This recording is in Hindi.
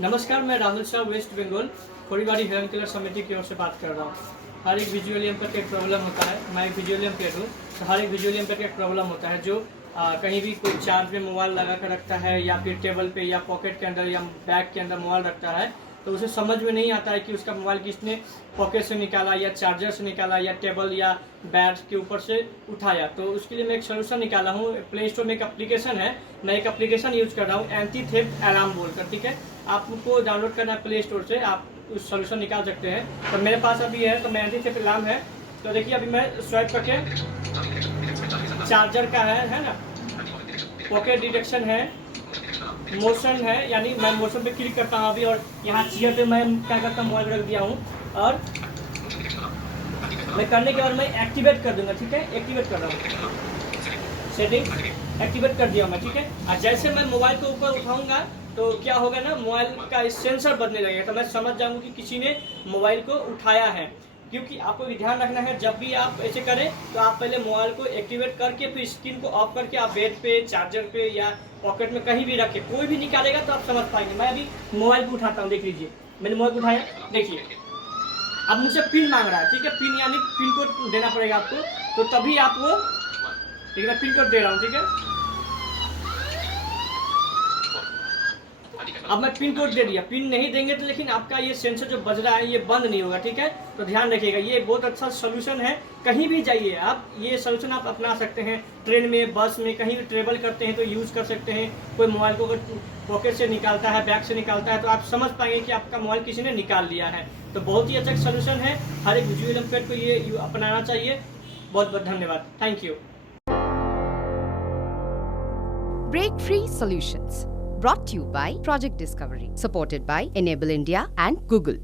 नमस्कार, मैं Rahul Shah West Bengal Kharibari health care समिति की ओर से बात कर रहा हूँ। हर एक विजुअल इम्पैक्ट एक प्रॉब्लम होता है। मैं एक विजुअल इम्पैक्ट हूँ, तो हर एक विजुअल इम्पैक्ट एक प्रॉब्लम होता है जो कहीं भी कोई चार्ज में मोबाइल लगा कर रखता है या फिर टेबल पे या पॉकेट के अंदर या बैग के अंदर मोबाइल रखता है, तो उसे समझ में नहीं आता है कि उसका मोबाइल किसने पॉकेट से निकाला या चार्जर से निकाला या टेबल या बैग के ऊपर से उठाया। तो उसके लिए मैं एक सोल्यूशन निकाला हूँ। प्ले स्टोर में एक एप्लीकेशन है, मैं एक एप्लीकेशन यूज कर रहा हूँ एंटी थेफ्ट अलार्म बोलकर। ठीक है, आपको डाउनलोड करना है प्ले स्टोर से, आप उस सोल्यूशन निकाल सकते हैं। तो मेरे पास अभी है, तो मैं एंटी थेफ्ट अलार्म है। तो देखिए अभी मैं स्वाइप करके चार्जर का है ना, पॉकेट डिटेक्शन है, मोशन है, यानी मैं मोशन पे क्लिक करता हूँ अभी, और यहाँ चेयर पे मैं क्या करता हूँ, मोबाइल रख दिया हूँ और मैं करने के बाद मैं एक्टिवेट कर दूंगा। ठीक है, एक्टिवेट कर रहा हूँ, सेटिंग एक्टिवेट कर दिया मैं। ठीक है, और जैसे मैं मोबाइल को ऊपर उठाऊंगा तो क्या होगा ना, मोबाइल का सेंसर बदलने लगेगा, तो मैं समझ जाऊंगा कि किसी ने मोबाइल को उठाया है। क्योंकि आपको भी ध्यान रखना है, जब भी आप ऐसे करें तो आप पहले मोबाइल को एक्टिवेट करके फिर स्क्रीन को ऑफ करके आप बेड पे, चार्जर पे या पॉकेट में कहीं भी रखें। कोई भी निकालेगा तो आप समझ पाएंगे। मैं अभी मोबाइल को उठाता हूँ, देख लीजिए मैंने मोबाइल को उठाया, देखिए अब मुझसे पिन मांग रहा है। ठीक है, पिन यानी पिन कोड देना पड़ेगा आपको, तो तभी आप वो, ठीक है, पिन कोड दे रहा हूँ। ठीक है, अब मैं पिन कोड दे दिया। पिन नहीं देंगे तो लेकिन आपका ये सेंसर जो बज रहा है ये बंद नहीं होगा। ठीक है, तो ध्यान रखिएगा, ये बहुत अच्छा सोल्यूशन है। कहीं भी जाइए आप, ये सोल्यूशन आप अपना सकते हैं। ट्रेन में, बस में, कहीं भी ट्रेवल करते हैं तो यूज़ कर सकते हैं। कोई मोबाइल को अगर पॉकेट से निकालता है, बैग से निकालता है, तो आप समझ पाएंगे कि आपका मोबाइल किसी ने निकाल लिया है। तो बहुत ही अच्छा सोल्यूशन है, हर एक विजुअल इम्पैक्ट को ये अपनाना चाहिए। बहुत बहुत धन्यवाद, thank you. Break Free Solutions, brought to you by Project Discovery, supported by Enable India and Google.